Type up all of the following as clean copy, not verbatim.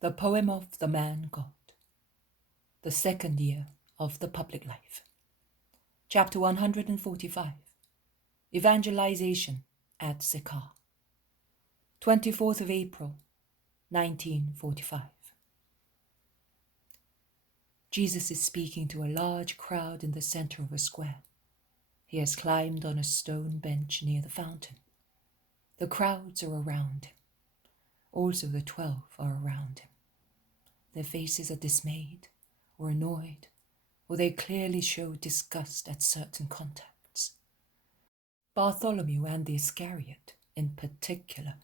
The Poem of the Man God. The Second Year of the Public Life. Chapter 145. Evangelization at Sychar. 24th of April, 1945. Jesus is speaking to a large crowd in the center of a square. He has climbed on a stone bench near the fountain. The crowds are around him. Also the 12 are around him. Their faces are dismayed or annoyed, or they clearly show disgust at certain contacts. Bartholomew and the Iscariot, in particular,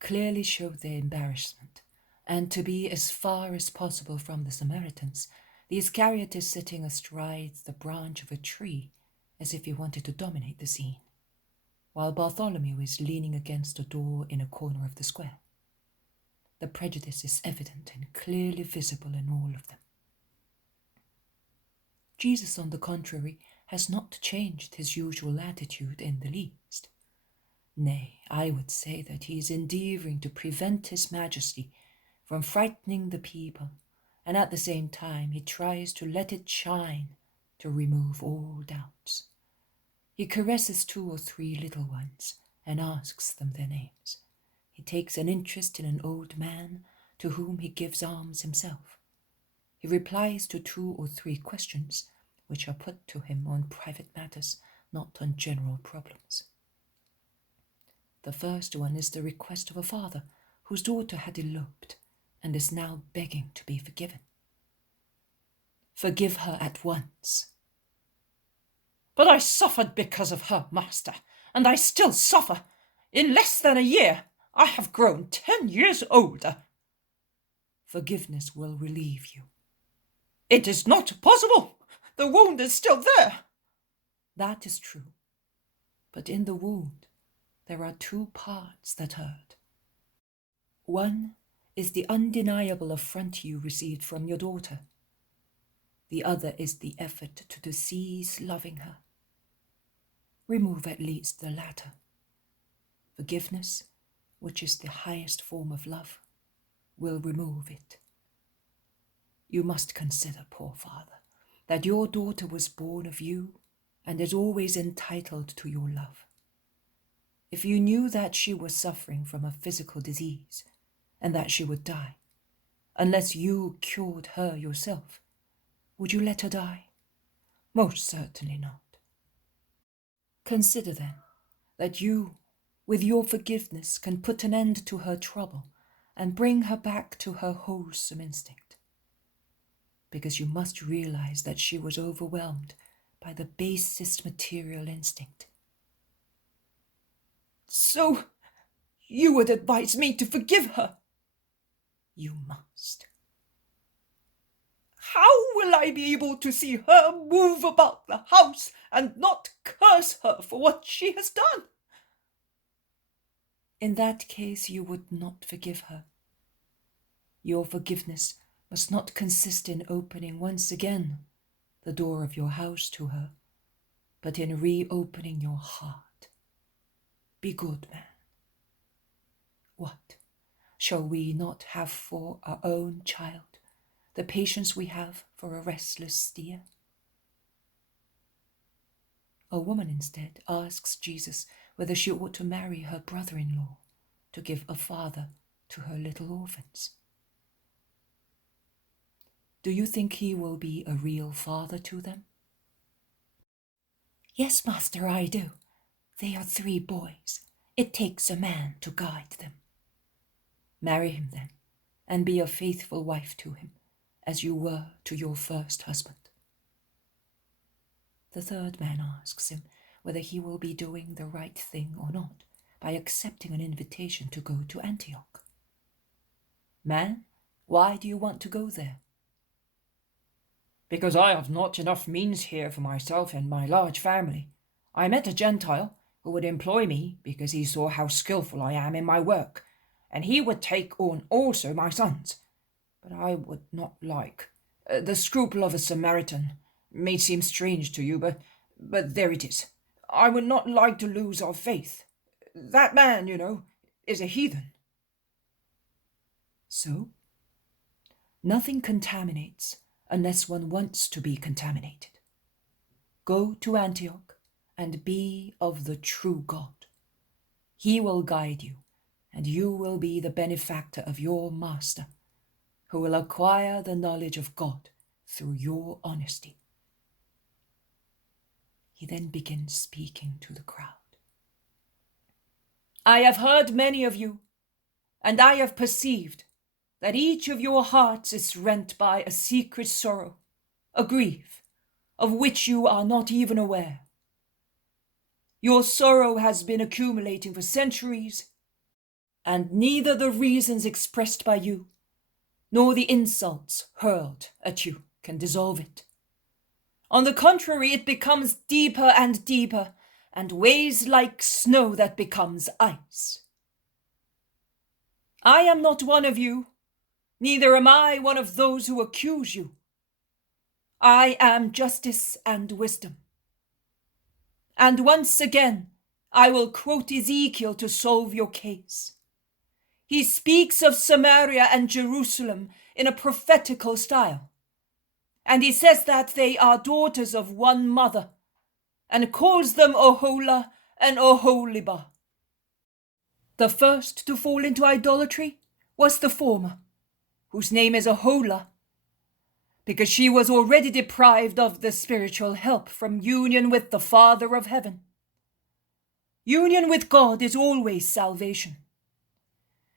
clearly show their embarrassment, and to be as far as possible from the Samaritans, the Iscariot is sitting astride the branch of a tree as if he wanted to dominate the scene, while Bartholomew is leaning against a door in a corner of the square. The prejudice is evident and clearly visible in all of them. Jesus, on the contrary, has not changed his usual attitude in the least. Nay, I would say that he is endeavoring to prevent his majesty from frightening the people, and at the same time he tries to let it shine to remove all doubts. He caresses 2 or 3 little ones and asks them their names. He takes an interest in an old man to whom he gives alms himself. He replies to 2 or 3 questions which are put to him on private matters, not on general problems. The first one is the request of a father whose daughter had eloped and is now begging to be forgiven. "Forgive her at once." "But I suffered because of her, master, and I still suffer. In less than a year, I have grown 10 years older." "Forgiveness will relieve you." "It is not possible. The wound is still there." "That is true. But in the wound, there are 2 parts that hurt. One is the undeniable affront you received from your daughter. The other is the effort to cease loving her. Remove at least the latter. Forgiveness, which is the highest form of love, will remove it. You must consider, poor father, that your daughter was born of you and is always entitled to your love. If you knew that she was suffering from a physical disease and that she would die, unless you cured her yourself, would you let her die? Most certainly not. Consider then that you, with your forgiveness, can put an end to her trouble and bring her back to her wholesome instinct. Because you must realize that she was overwhelmed by the basest material instinct. "So, you would advise me to forgive her?" "You must." "How will I be able to see her move about the house and not curse her for what she has done?" "In that case, you would not forgive her. Your forgiveness must not consist in opening once again the door of your house to her, but in reopening your heart. Be good, man. What? Shall we not have for our own child the patience we have for a restless steer?" A woman instead asks Jesus whether she ought to marry her brother-in-law to give a father to her little orphans. "Do you think he will be a real father to them?" "Yes, master, I do. They are 3 boys. It takes a man to guide them." "Marry him then, and be a faithful wife to him, as you were to your first husband." The third man asks him whether he will be doing the right thing or not by accepting an invitation to go to Antioch. "Man, why do you want to go there?" "Because I have not enough means here for myself and my large family. I met a Gentile who would employ me because he saw how skillful I am in my work, and he would take on also my sons. But I would not like. The scruple of a Samaritan may seem strange to you, but there it is. I would not like to lose our faith. That man, is a heathen." "So Nothing contaminates unless one wants to be contaminated. Go to Antioch and be of the true God. He will guide you, and you will be the benefactor of your master, who will acquire the knowledge of God through your honesty. He then begins speaking to the crowd. I have heard many of you, and I have perceived that each of your hearts is rent by a secret sorrow, a grief, of which you are not even aware. Your sorrow has been accumulating for centuries, and neither the reasons expressed by you, nor the insults hurled at you can dissolve it. On the contrary, it becomes deeper and deeper, and weighs like snow that becomes ice. I am not one of you, neither am I one of those who accuse you. I am justice and wisdom. And once again, I will quote Ezekiel to solve your case. He speaks of Samaria and Jerusalem in a prophetical style, and he says that they are daughters of one mother, and calls them Oholah and Oholibah. The first to fall into idolatry was the former, whose name is Oholah, because she was already deprived of the spiritual help from union with the Father of heaven. Union with God is always salvation.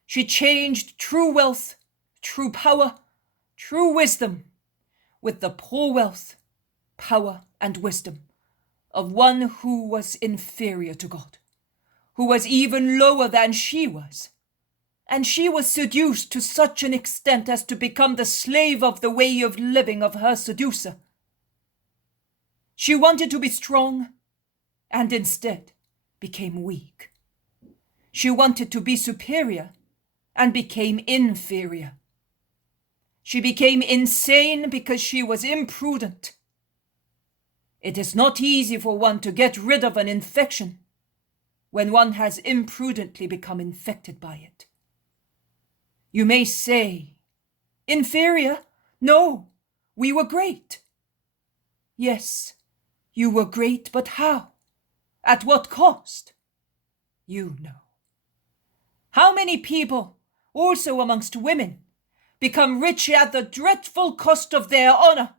She changed true wealth, true power, true wisdom with the poor wealth, power, and wisdom of one who was inferior to God, who was even lower than she was. And she was seduced to such an extent as to become the slave of the way of living of her seducer. She wanted to be strong, and instead became weak. She wanted to be superior, and became inferior. She became insane because she was imprudent. It is not easy for one to get rid of an infection when one has imprudently become infected by it. You may say, inferior? No, we were great. Yes, you were great, but how? At what cost? You know. How many people, also amongst women, become rich at the dreadful cost of their honor?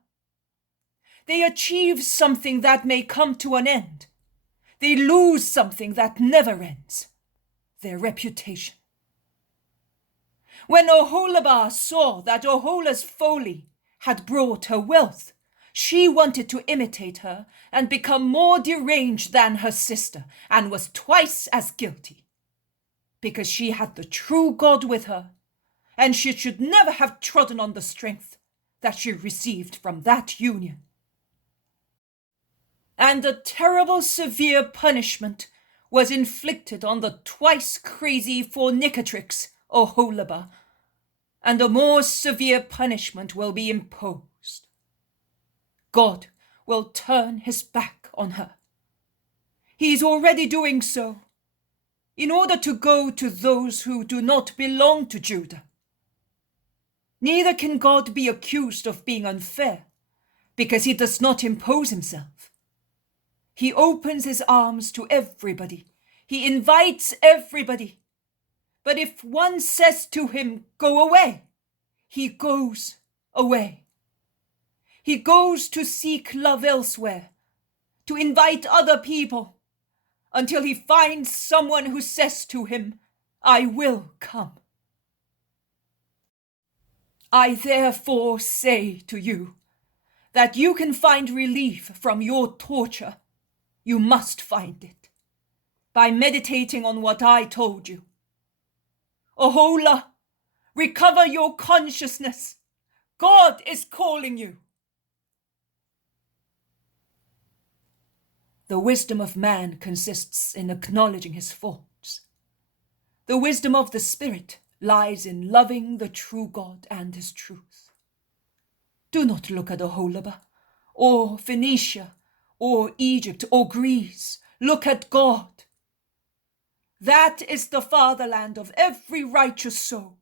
They achieve something that may come to an end. They lose something that never ends, their reputation. When Oholibah saw that Oholah's folly had brought her wealth, she wanted to imitate her and become more deranged than her sister, and was twice as guilty, because she had the true God with her, and she should never have trodden on the strength that she received from that union. And a terrible severe punishment was inflicted on the twice crazy fornicatrix Oholibah, and a more severe punishment will be imposed. God will turn his back on her. He is already doing so, in order to go to those who do not belong to Judah. Neither can God be accused of being unfair, because he does not impose himself. He opens his arms to everybody. He invites everybody. But if one says to him, go away, he goes away. He goes to seek love elsewhere, to invite other people, until he finds someone who says to him, I will come. I therefore say to you that you can find relief from your torture. You must find it by meditating on what I told you. Oholah, recover your consciousness. God is calling you. The wisdom of man consists in acknowledging his faults. The wisdom of the Spirit lies in loving the true God and his truth. Do not look at Oholibah, or Phoenicia, or Egypt, or Greece. Look at God. That is the fatherland of every righteous soul.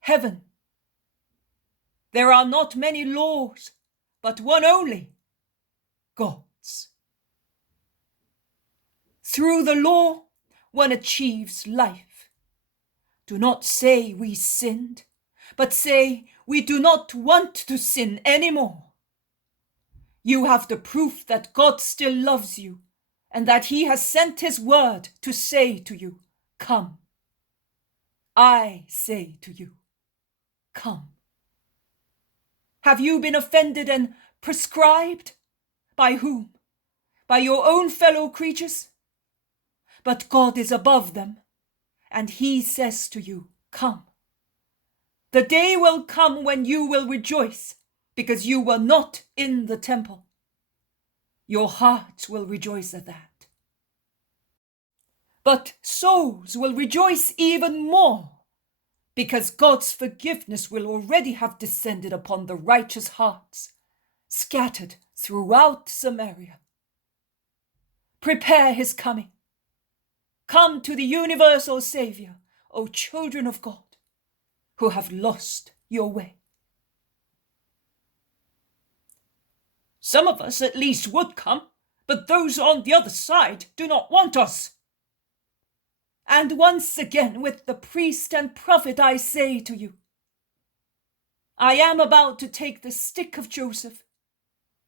Heaven. There are not many laws, but one only, God's. Through the law, one achieves life. Do not say we sinned, but say we do not want to sin anymore. You have the proof that God still loves you and that He has sent His word to say to you, come. I say to you, come. Have you been offended and prescribed? By whom? By your own fellow creatures? But God is above them, and He says to you, come. The day will come when you will rejoice, because you were not in the temple. Your hearts will rejoice at that. But souls will rejoice even more, because God's forgiveness will already have descended upon the righteous hearts, scattered throughout Samaria. Prepare His coming. Come to the universal Savior, O children of God, who have lost your way. Some of us at least would come, but those on the other side do not want us. And once again with the priest and prophet I say to you, I am about to take the stick of Joseph,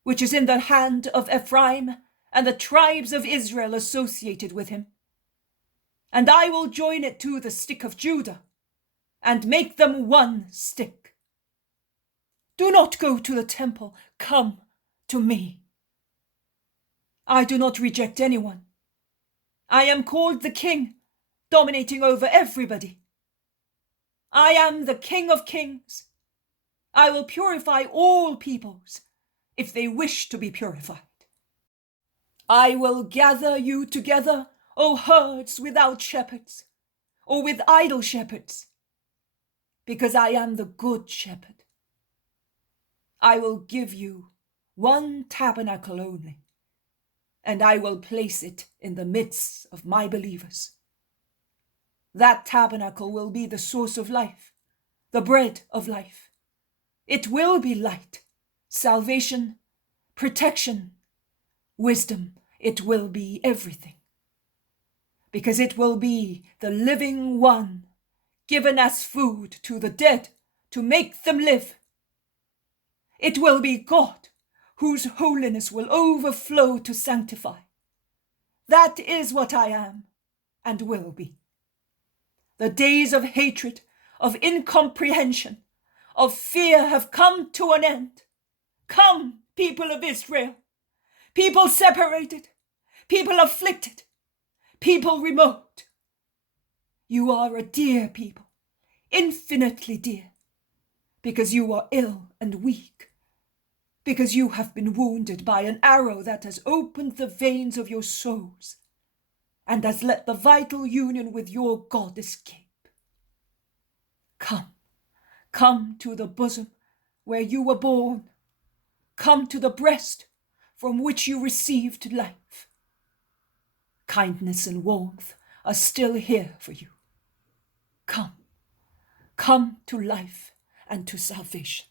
which is in the hand of Ephraim and the tribes of Israel associated with him, and I will join it to the stick of Judah and make them one stick. Do not go to the temple, come to me. I do not reject anyone. I am called the King, dominating over everybody. I am the King of Kings. I will purify all peoples if they wish to be purified. I will gather you together, O herds without shepherds, or with idle shepherds, because I am the good shepherd. I will give you one tabernacle only, and I will place it in the midst of my believers. That tabernacle will be the source of life, the bread of life. It will be light, salvation, protection, wisdom. It will be everything. Because it will be the living one, given as food to the dead to make them live. It will be God, whose holiness will overflow to sanctify. That is what I am and will be. The days of hatred, of incomprehension, of fear have come to an end. Come, people of Israel, people separated, people afflicted, people remote. You are a dear people, infinitely dear, because you are ill and weak, because you have been wounded by an arrow that has opened the veins of your souls and has let the vital union with your God escape. Come, come to the bosom where you were born. Come to the breast from which you received life. Kindness and warmth are still here for you. Come, come to life and to salvation.